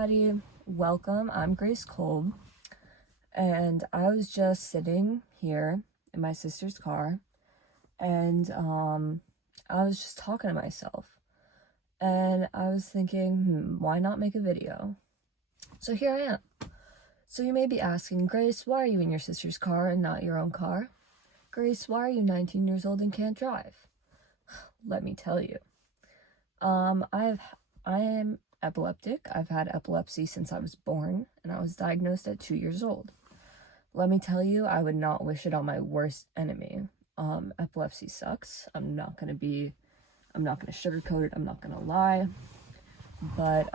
everybody, welcome. I'm Grace Kolb, and I was just sitting here in my sister's car, and I was just talking to myself, and I was thinking, why not make a video? So here I am. So you may be asking, Grace, why are you in your sister's car and not your own car? Grace, why are you 19 years old and can't drive? Let me tell you. I am epileptic. I've had epilepsy since I was born, and I was diagnosed at 2 years old. Let me tell you, I would not wish it on my worst enemy. Epilepsy sucks. I'm not gonna sugarcoat it. I'm not gonna lie. But,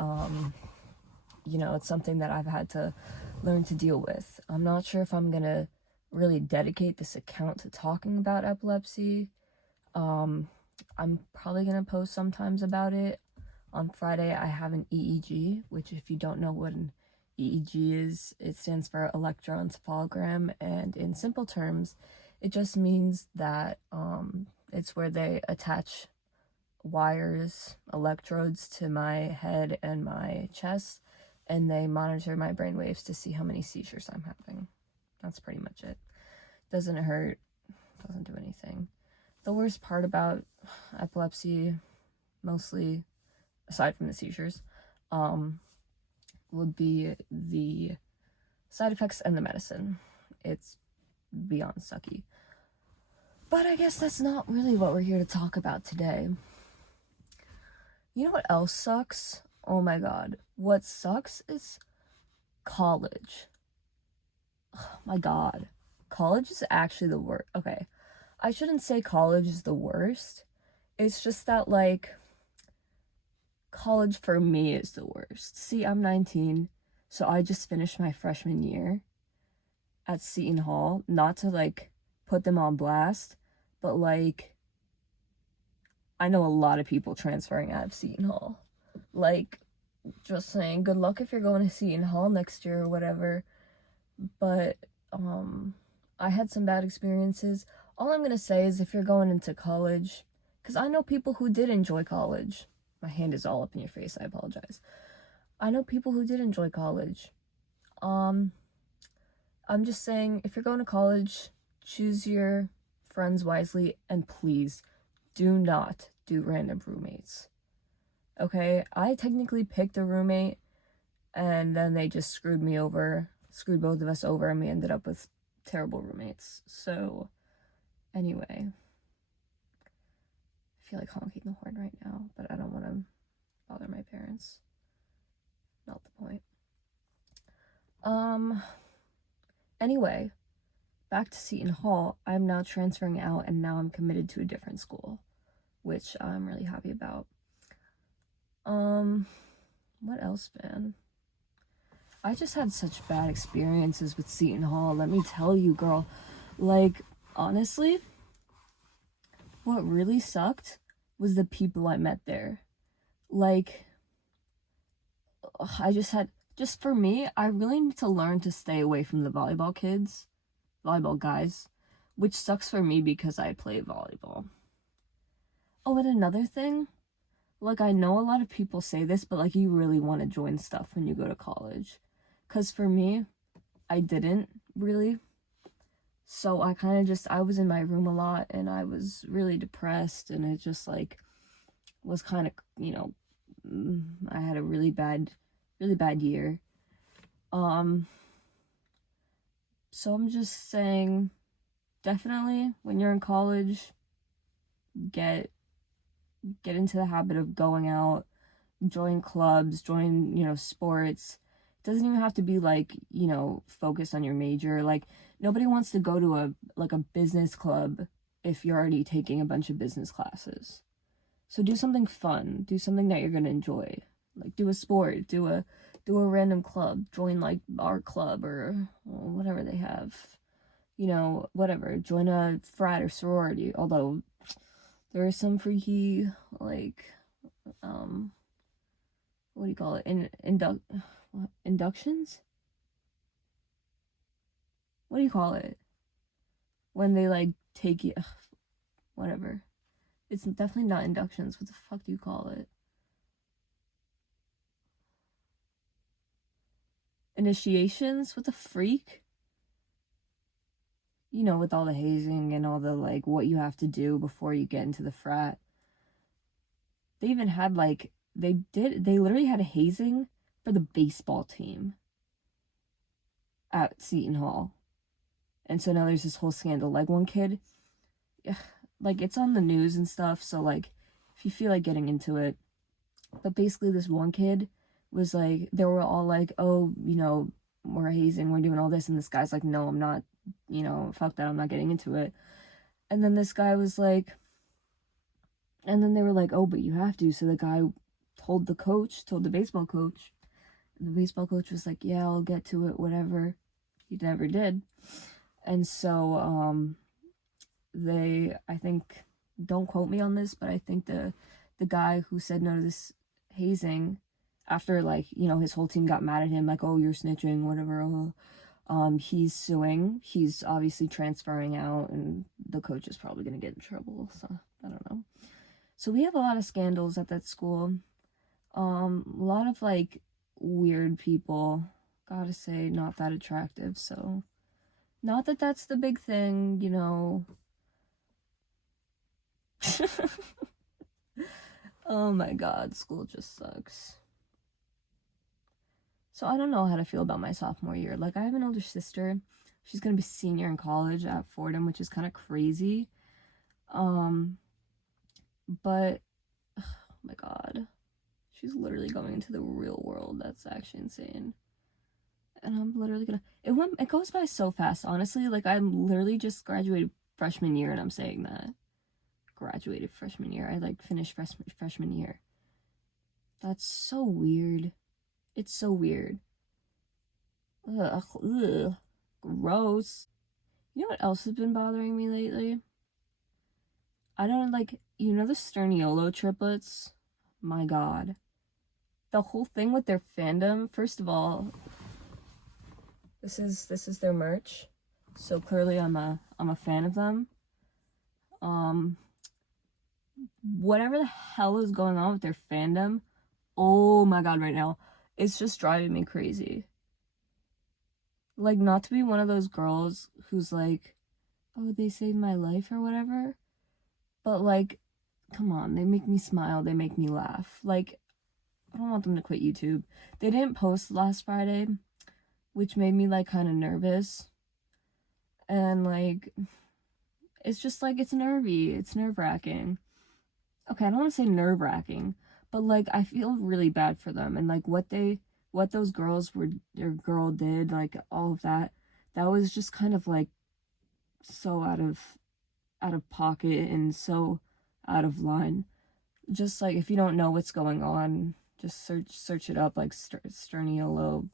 it's something that I've had to learn to deal with. I'm not sure if I'm gonna really dedicate this account to talking about epilepsy. I'm probably gonna post sometimes about it. On Friday, I have an EEG, which if you don't know what an EEG is, it stands for electroencephalogram, and in simple terms, it just means that it's where they attach wires, electrodes to my head and my chest, and they monitor my brain waves to see how many seizures I'm having. That's pretty much it. Doesn't hurt, doesn't do anything. The worst part about epilepsy, mostly aside from the seizures, would be the side effects and the medicine. It's beyond sucky. But I guess that's not really what we're here to talk about today. You know what else sucks? Oh my god. What sucks is college. Oh my god. College is actually the worst. Okay. I shouldn't say college is the worst. It's just that, college for me is the worst. See, I'm 19, so I just finished my freshman year at Seton Hall. Not to, put them on blast, but, I know a lot of people transferring out of Seton Hall. Just saying, good luck if you're going to Seton Hall next year or whatever. But, I had some bad experiences. All I'm gonna say is if you're going into college, because I know people who did enjoy college. My hand is all up in your face, I apologize. I know people who did enjoy college. I'm just saying, if you're going to college, choose your friends wisely, and please do not do random roommates. Okay? I technically picked a roommate, and then they just screwed both of us over, and we ended up with terrible roommates. So, anyway. I feel like honking the horn right now, but I don't want to bother my parents. Not the point. Anyway, back to Seton Hall. I'm now transferring out, and now I'm committed to a different school, which I'm really happy about. What else, man? I just had such bad experiences with Seton Hall, let me tell you, girl. Honestly, what really sucked was the people I met there. For me, I really need to learn to stay away from the volleyball guys, which sucks for me because I play volleyball. Oh, and another thing, I know a lot of people say this, but, you really want to join stuff when you go to college. Because for me, I didn't really. So I I was in my room a lot, and I was really depressed, and it just, was kind of, I had a really bad year. So I'm just saying, definitely, when you're in college, get into the habit of going out, join clubs, join, sports. It doesn't even have to be, focused on your major. Nobody wants to go to a business club if you're already taking a bunch of business classes. So do something fun. Do something that you're gonna enjoy. Do a sport. Do a random club. Join, art club or whatever they have. Whatever. Join a frat or sorority. Although, there are some freaky, what do you call it? Inductions? What do you call it? When they, take you... whatever. It's definitely not inductions. What the fuck do you call it? initiations. What the freak? You know, with all the hazing and all the, like, what you have to do before you get into the frat. They even had, like, they literally had a hazing for the baseball team at Seton Hall. And so now there's this whole scandal. Like, one kid, like, it's on the news and stuff, so, like, if you feel like getting into it. But basically, this one kid was, like, they were all like, oh, you know, we're hazing, we're doing all this, and this guy's like, no, I'm not, you know, fuck that, I'm not getting into it. And then this guy was like, and then they were like, oh, but you have to. So the guy told the baseball coach, and the baseball coach was like, yeah, I'll get to it, whatever. He never did. And so, I think, don't quote me on this, but I think the guy who said no to this hazing, after, like, you know, his whole team got mad at him, like, oh, you're snitching, whatever, he's suing. He's obviously transferring out, and the coach is probably gonna get in trouble, so I don't know. So we have a lot of scandals at that school. A lot of, like, weird people. Gotta say, not that attractive, so not that that's the big thing, you know. Oh my god, school just sucks. So I don't know how to feel about my sophomore year. Like, I have an older sister. She's gonna be senior in college at Fordham, which is kind of crazy. But, oh my god. She's literally going into the real world. That's actually insane. And I'm literally gonna... It goes by so fast, honestly. Like, I'm literally just graduated freshman year, and I'm saying that. Graduated freshman year. I, like, finished freshman year. That's so weird. It's so weird. Ugh. Gross. You know what else has been bothering me lately? I don't, like, you know the Sterniolo triplets? My god. The whole thing with their fandom, first of all, this is their merch. So clearly I'm a fan of them. Whatever the hell is going on with their fandom, oh my god, right now, it's just driving me crazy. Like, not to be one of those girls who's like, oh, they saved my life or whatever, but, like, come on, they make me smile, they make me laugh. Like, I don't want them to quit YouTube. They didn't post last Friday, which made me, like, kind of nervous. And, like, it's just, like, it's nervy. It's nerve-wracking. Okay, I don't want to say nerve-wracking, but, like, I feel really bad for them. And, like, what those girls were, their girl did, like, all of that was just kind of, like, so out of pocket and so out of line. Just, like, if you don't know what's going on, just search it up, like, Sterniolo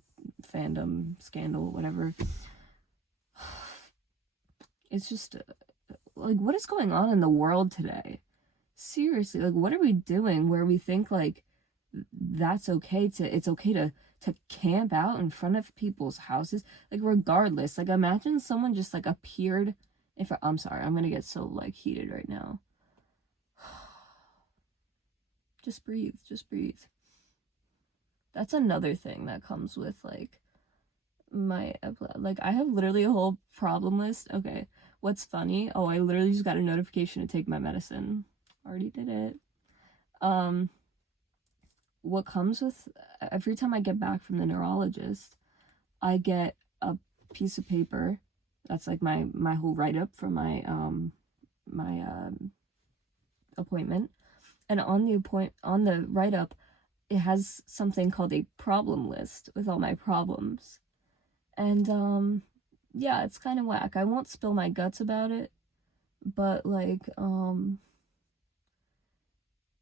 fandom scandal, whatever. It's just, like, what is going on in the world today? Seriously, like, what are we doing where we think, like, it's okay to camp out in front of people's houses? Like, regardless, like, imagine someone just, like, appeared. I'm sorry, I'm gonna get so, like, heated right now. Just breathe. That's another thing that comes with, like, I have literally a whole problem list. Okay, what's funny? Oh, I literally just got a notification to take my medicine. Already did it. What comes with, every time I get back from the neurologist, I get a piece of paper that's, like, my whole write-up for my appointment. And on the write-up, it has something called a problem list with all my problems. And, yeah, it's kind of whack. I won't spill my guts about it, but, like,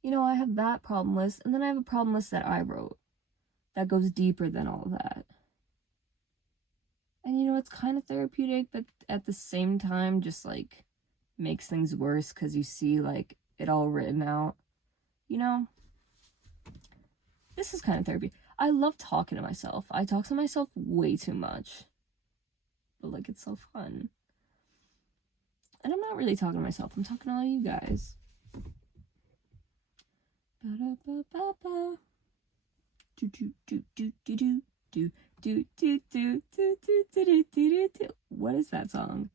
you know, I have that problem list, and then I have a problem list that I wrote that goes deeper than all of that. And, you know, it's kind of therapeutic, but at the same time, just, like, makes things worse because you see, like, it all written out. You know, this is kind of therapy. I love talking to myself. I talk to myself way too much. But, like, it's so fun. And I'm not really talking to myself. I'm talking to all you guys. Ba-da-ba-ba-ba. Do-do-do-do-do-do. Do do do do do do do do do do. What is that song?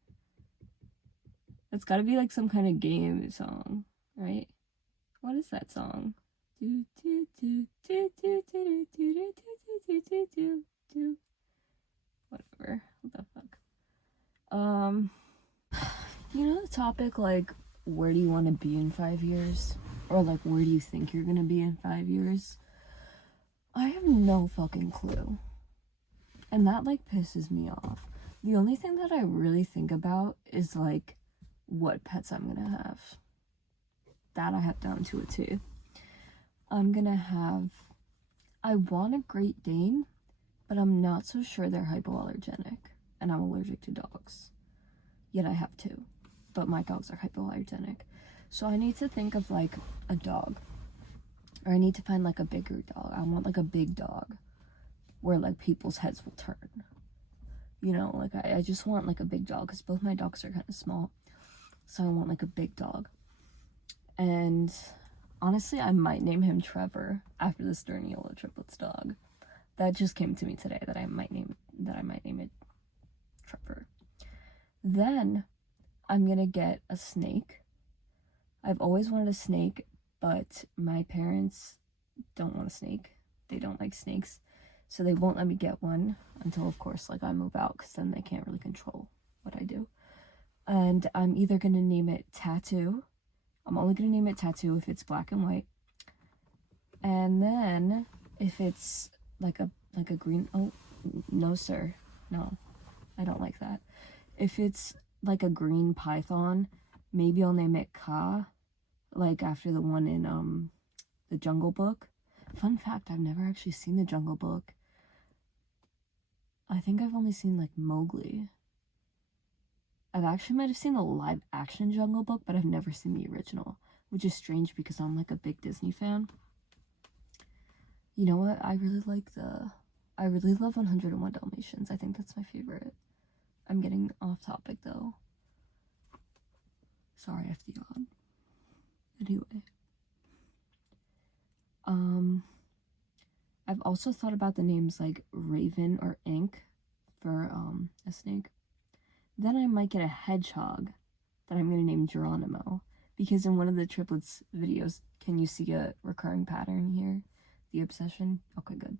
That's gotta be like some kind of game song, right? What is that song? Do do do do do do do do do do do do. Whatever. What the fuck? You know the topic like where do you want to be in 5 years? Or like where do you think you're gonna be in 5 years? I have no fucking clue. And that like pisses me off. The only thing that I really think about is like what pets I'm gonna have. That I have down to a T. I want a Great Dane, but I'm not so sure they're hypoallergenic, and I'm allergic to dogs. Yet I have two, but my dogs are hypoallergenic. So I need to think of like a dog, or I need to find like a bigger dog. I want like a big dog where like people's heads will turn. You know, like I just want like a big dog because both my dogs are kind of small. So I want like a big dog. And honestly, I might name him Trevor after the Sturniolo triplets dog. That just came to me today that I might name it Trevor. Then I'm gonna get a snake. I've always wanted a snake, but my parents don't want a snake. They don't like snakes, so they won't let me get one until, of course, like I move out, because then they can't really control what I do. And I'm either gonna name it Tattoo. I'm only gonna name it Tattoo if it's black and white. And then if it's like a green, oh no sir, no, I don't like that. If it's like a green python, maybe I'll name it Ka, like after the one in the Jungle Book. Fun fact, I've never actually seen the Jungle Book. I think I've only seen like Mowgli. I've actually might have seen the live action Jungle Book, but I've never seen the original, which is strange because I'm like a big Disney fan. You know what? I really love 101 Dalmatians. I think that's my favorite. I'm getting off topic though. Sorry if the yawn. Anyway. I've also thought about the names like Raven or Ink for a snake. Then I might get a hedgehog that I'm gonna name Geronimo, because in one of the triplets videos, can you see a recurring pattern here? The obsession? Okay, good.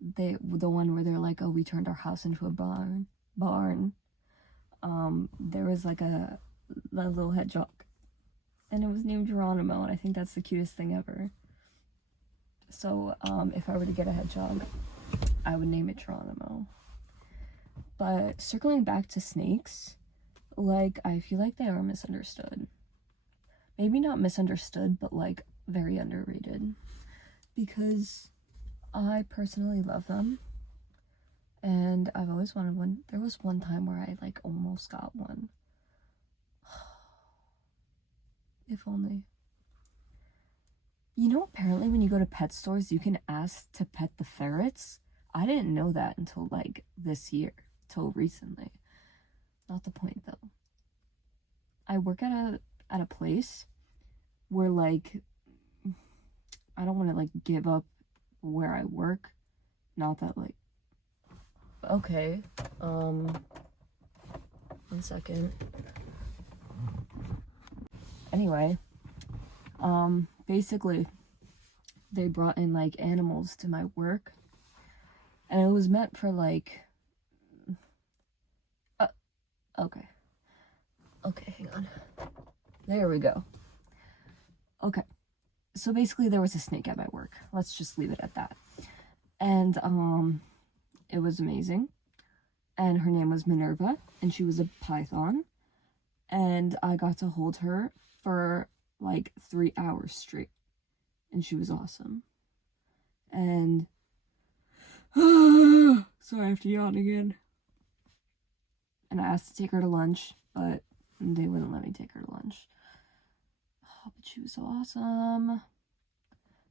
The one where they're like, oh, we turned our house into a barn. There was like a little hedgehog, and it was named Geronimo, and I think that's the cutest thing ever. So, if I were to get a hedgehog, I would name it Geronimo. But circling back to snakes, like, I feel like they are misunderstood. Maybe not misunderstood, but like very underrated. Because I personally love them. And I've always wanted one. There was one time where I like almost got one. If only. You know, apparently when you go to pet stores, you can ask to pet the ferrets. I didn't know that until like this year, till recently. Not the point though. I work at a place where like I don't want to like give up where I work. Not that like okay. 1 second. Anyway, basically they brought in like animals to my work, and it was meant for like okay, hang on, there we go. Okay, so basically there was a snake at my work, let's just leave it at that. And it was amazing, and her name was Minerva, and she was a python, and I got to hold her for like 3 hours straight, and she was awesome. And sorry, I have to yawn again. And I asked to take her to lunch, but they wouldn't let me take her to lunch. Oh, but she was so awesome.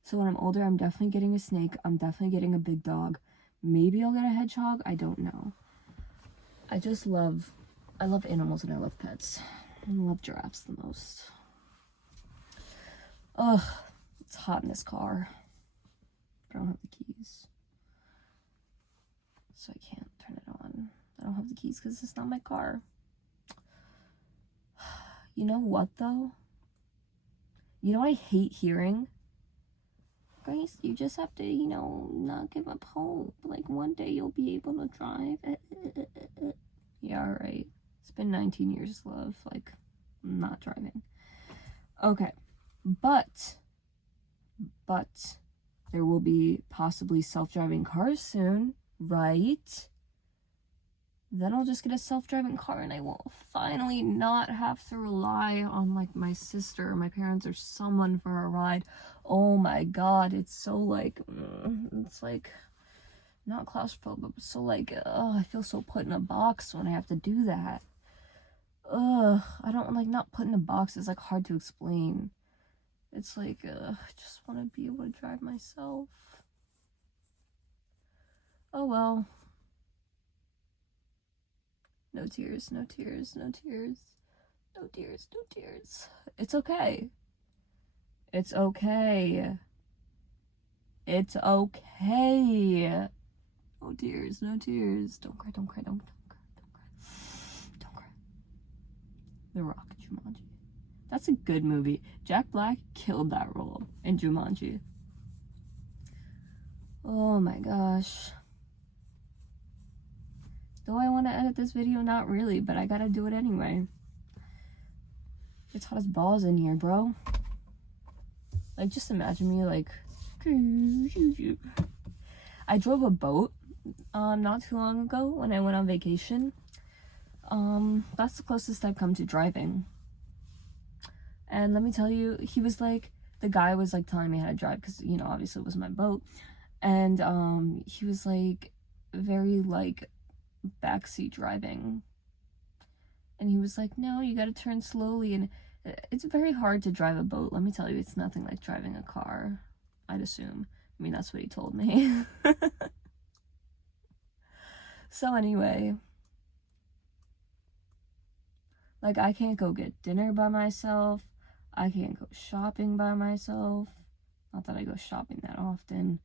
So when I'm older, I'm definitely getting a snake. I'm definitely getting a big dog. Maybe I'll get a hedgehog. I don't know. I love animals and I love pets. I love giraffes the most. Ugh, it's hot in this car. but I don't have the keys. So I can't turn it on. I don't have the keys because it's not my car. You know what, though? You know what I hate hearing? Grace, you just have to, not give up hope. Like, one day you'll be able to drive. Yeah, alright. It's been 19 years, love. Like, I'm not driving. Okay. But there will be possibly self-driving cars soon, right? Then I'll just get a self-driving car and I will finally not have to rely on like my sister or my parents or someone for a ride. Oh my god, it's so like, it's like, not claustrophobic, but so like, I feel so put in a box when I have to do that. I don't like, not put in a box, it's like hard to explain. It's like, I just want to be able to drive myself. Oh well. No tears, no tears, no tears. No tears, no tears. It's okay. It's okay. It's okay. No tears, no tears. Don't cry, don't cry, don't cry, don't cry. Don't cry. The Rock, Jumanji. That's a good movie. Jack Black killed that role in Jumanji. Oh my gosh. Do I want to edit this video? Not really, but I gotta do it anyway. It's hot as balls in here, bro. Like, just imagine me, like... I drove a boat, not too long ago when I went on vacation. That's the closest I've come to driving. And let me tell you, he was like... The guy was, like, telling me how to drive, because, obviously it was my boat. And, he was, like, very, like... backseat driving, and he was like, no, you gotta turn slowly, and it's very hard to drive a boat. Let me tell you, it's nothing like driving a car, I'd assume. I mean, that's what he told me. So anyway, like, I can't go get dinner by myself, I can't go shopping by myself, not that I go shopping that often.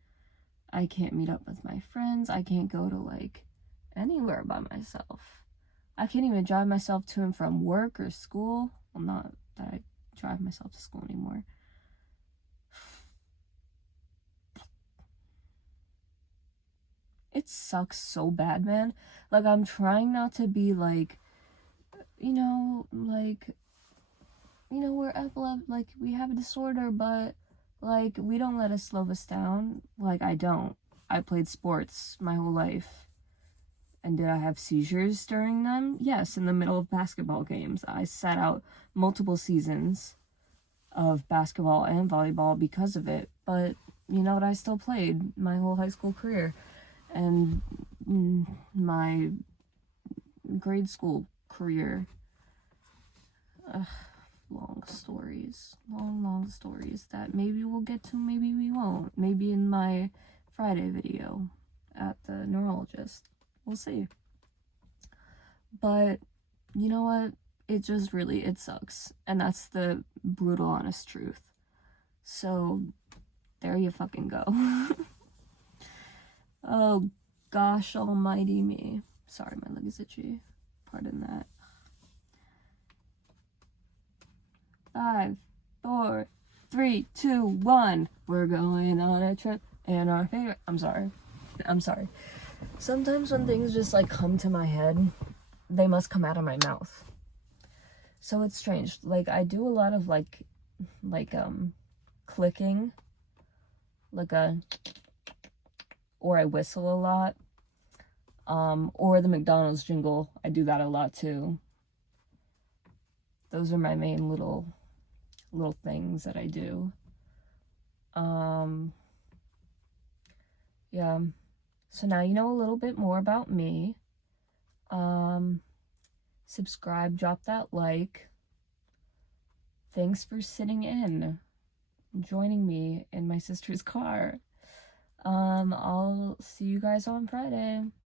I can't meet up with my friends, I can't go to like anywhere by myself. I can't even drive myself to and from work or school. Well, not that I drive myself to school anymore. It sucks so bad, man. Like, I'm trying not to be like, we're epileptic, like, we have a disorder, but like, we don't let it slow us down. Like, I don't. I played sports my whole life. And did I have seizures during them? Yes, in the middle of basketball games. I sat out multiple seasons of basketball and volleyball because of it. But, you know what? I still played my whole high school career. And my grade school career. Long stories. Long stories that maybe we'll get to, maybe we won't. Maybe in my Friday video at the neurologist. We'll see. But, you know what? It just really, it sucks. And that's the brutal, honest truth. So, there you fucking go. Oh, gosh almighty me. Sorry, my leg is itchy. Pardon that. 5, 4, 3, 2, 1. We're going on a trip and our favorite... I'm sorry. Sometimes when things just like come to my head, they must come out of my mouth. So it's strange. Like, I do a lot of like clicking, or I whistle a lot, or the McDonald's jingle. I do that a lot too. Those are my main little things that I do. Yeah. So now you know a little bit more about me. Subscribe, drop that like. Thanks for sitting in, joining me in my sister's car. I'll see you guys on Friday.